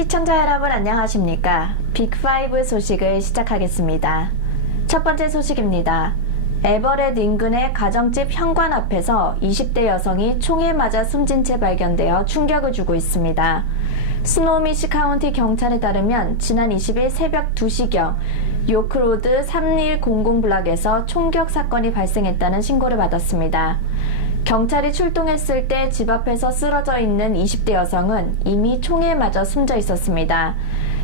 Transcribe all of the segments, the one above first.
시청자 여러분 안녕하십니까? 빅5 소식을 시작하겠습니다. 첫 번째 소식입니다. 에버렛 인근의 가정집 현관 앞에서 20대 여성이 총에 맞아 숨진 채 발견되어 충격을 주고 있습니다. 스노우미시 카운티 경찰에 따르면 지난 20일 새벽 2시경 요크로드 3100 블락에서 총격 사건이 발생했다는 신고를 받았습니다. 경찰이 출동했을 때 집 앞에서 쓰러져 있는 20대 여성은 이미 총에 맞아 숨져 있었습니다.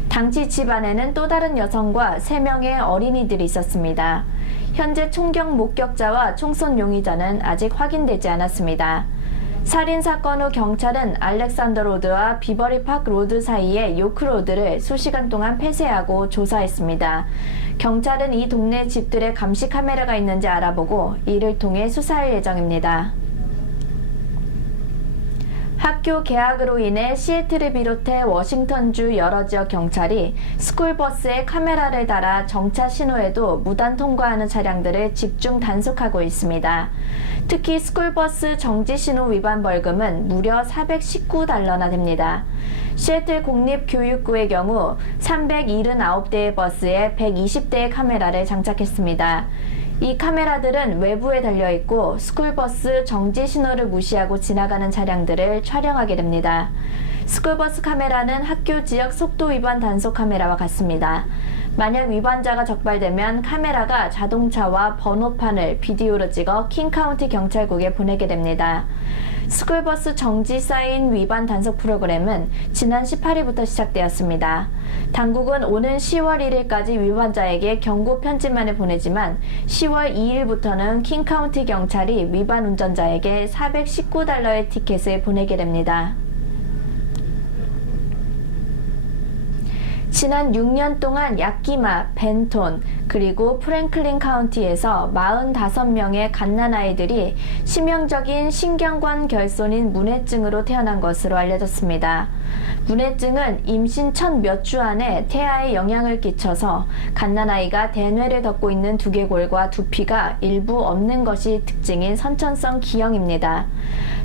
당시 집 안에는 또 다른 여성과 3명의 어린이들이 있었습니다. 현재 총격 목격자와 총선 용의자는 아직 확인되지 않았습니다. 살인사건 후 경찰은 알렉산더 로드와 비버리 파크 로드 사이의 요크로드를 수시간 동안 폐쇄하고 조사했습니다. 경찰은 이 동네 집들의 감시 카메라가 있는지 알아보고 이를 통해 수사할 예정입니다. 학교 개학으로 인해 시애틀을 비롯해 워싱턴주 여러 지역 경찰이 스쿨버스에 카메라를 달아 정차 신호에도 무단 통과하는 차량들을 집중 단속하고 있습니다. 특히 스쿨버스 정지 신호 위반 벌금은 무려 $419나 됩니다. 시애틀 공립교육구의 경우 379대의 버스에 120대의 카메라를 장착했습니다. 이 카메라들은 외부에 달려있고 스쿨버스 정지 신호를 무시하고 지나가는 차량들을 촬영하게 됩니다. 스쿨버스 카메라는 학교 지역 속도 위반 단속 카메라와 같습니다. 만약 위반자가 적발되면 카메라가 자동차와 번호판을 비디오로 찍어 킹카운티 경찰국에 보내게 됩니다. 스쿨버스 정지 사인 위반 단속 프로그램은 지난 18일부터 시작되었습니다. 당국은 오는 10월 1일까지 위반자에게 경고 편지만을 보내지만 10월 2일부터는 킹카운티 경찰이 위반 운전자에게 $419의 티켓을 보내게 됩니다. 지난 6년 동안 야키마, 벤톤, 그리고 프랭클린 카운티에서 45명의 갓난아이들이 치명적인 신경관 결손인 문해증으로 태어난 것으로 알려졌습니다. 문해증은 임신 첫 몇 주 안에 태아에 영향을 끼쳐서 갓난아이가 대뇌를 덮고 있는 두개골과 두피가 일부 없는 것이 특징인 선천성 기형입니다.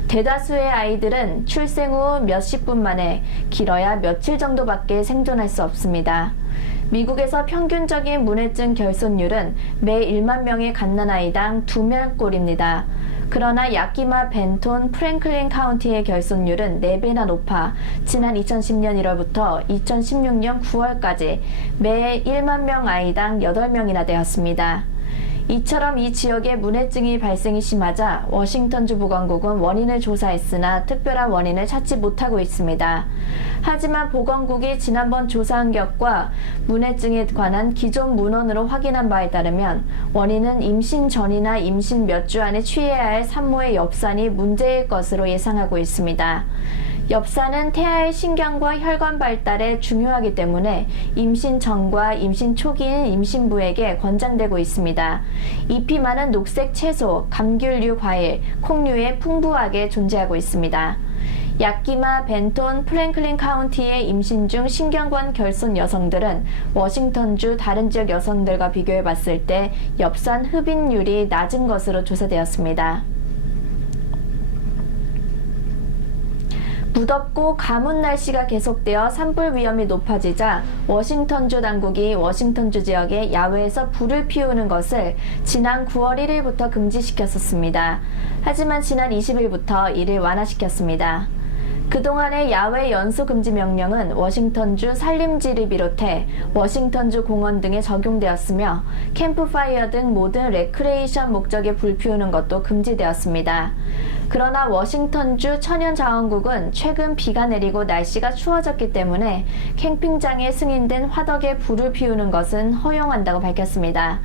대다수의 아이들은 출생 후 몇십 분 만에 길어야 며칠 정도밖에 생존할 수 없습니다. 미국에서 평균적인 문해증 결손율은 매 1만 명의 갓난아이당 2명꼴입니다. 그러나 야키마, 벤톤, 프랭클린 카운티의 결손율은 4배나 높아 지난 2010년 1월부터 2016년 9월까지 매 1만 명 아이당 8명이나 되었습니다. 이처럼 이 지역에 문해증이 발생이 심하자 워싱턴주 보건국은 원인을 조사했으나 특별한 원인을 찾지 못하고 있습니다. 하지만 보건국이 지난번 조사한 결과 문해증에 관한 기존 문헌으로 확인한 바에 따르면 원인은 임신 전이나 임신 몇 주 안에 취해야 할 산모의 엽산이 문제일 것으로 예상하고 있습니다. 엽산은 태아의 신경과 혈관 발달에 중요하기 때문에 임신 전과 임신 초기인 임신부에게 권장되고 있습니다. 잎이 많은 녹색 채소, 감귤류 과일, 콩류에 풍부하게 존재하고 있습니다. 야키마, 벤톤, 프랭클린 카운티의 임신 중 신경관 결손 여성들은 워싱턴주 다른 지역 여성들과 비교해 봤을 때 엽산 흡인율이 낮은 것으로 조사되었습니다. 무덥고 가뭄 날씨가 계속되어 산불 위험이 높아지자 워싱턴주 당국이 워싱턴주 지역에 야외에서 불을 피우는 것을 지난 9월 1일부터 금지시켰었습니다. 하지만 지난 20일부터 이를 완화시켰습니다. 그동안의 야외 연소 금지 명령은 워싱턴주 산림지를 비롯해 워싱턴주 공원 등에 적용되었으며 캠프파이어 등 모든 레크레이션 목적의 불 피우는 것도 금지되었습니다. 그러나 워싱턴주 천연자원국은 최근 비가 내리고 날씨가 추워졌기 때문에 캠핑장에 승인된 화덕에 불을 피우는 것은 허용한다고 밝혔습니다.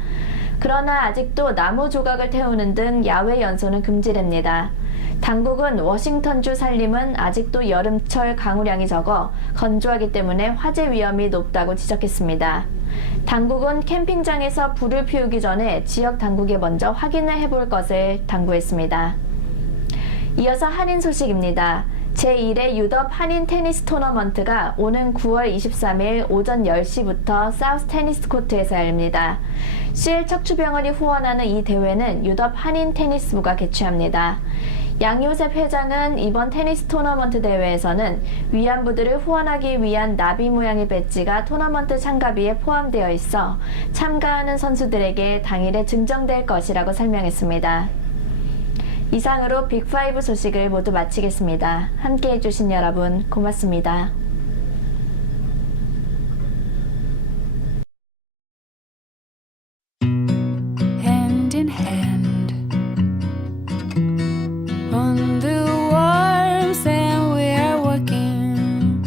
그러나 아직도 나무 조각을 태우는 등 야외 연소는 금지됩니다. 당국은 워싱턴주 산림은 아직도 여름철 강우량이 적어 건조하기 때문에 화재 위험이 높다고 지적했습니다. 당국은 캠핑장에서 불을 피우기 전에 지역 당국에 먼저 확인을 해볼 것을 당부했습니다. 이어서 한인 소식입니다. 제1회 유럽 한인 테니스 토너먼트가 오는 9월 23일 오전 10시부터 사우스 테니스 코트에서 열립니다. CL 척추병원이 후원하는 이 대회는 유럽 한인 테니스부가 개최합니다. 양요셉 회장은 이번 테니스 토너먼트 대회에서는 위안부들을 후원하기 위한 나비 모양의 배지가 토너먼트 참가비에 포함되어 있어 참가하는 선수들에게 당일에 증정될 것이라고 설명했습니다. 이상으로 빅5 소식을 모두 마치겠습니다. 함께 해주신 여러분 고맙습니다. Hand in hand on the warm sand, we are walking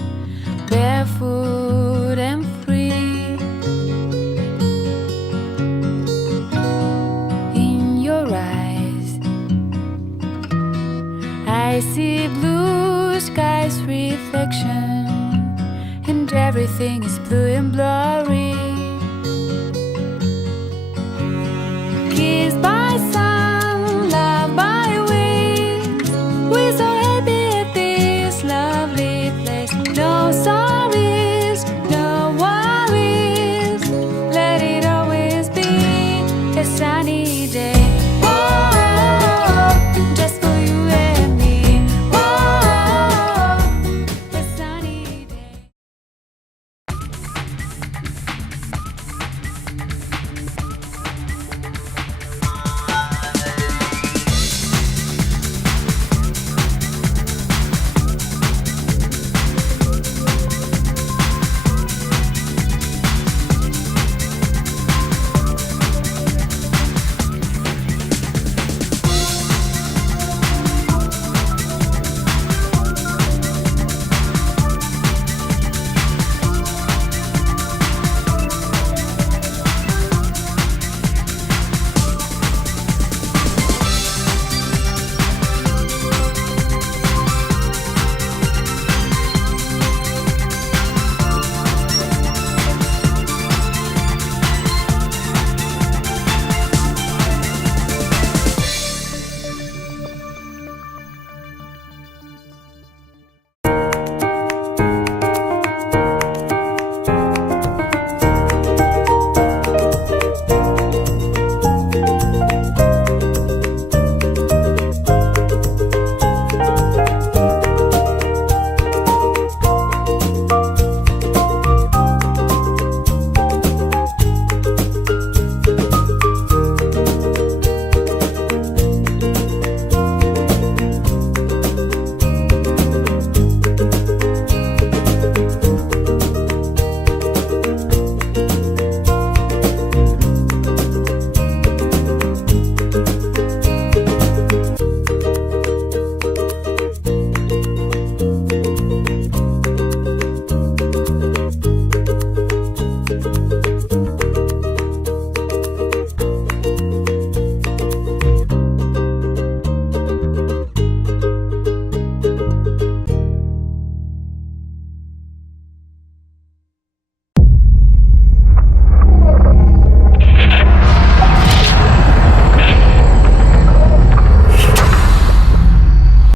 barefoot and free. In your eyes, I see blue skies reflection, and everything is blue and blurry. Kissed by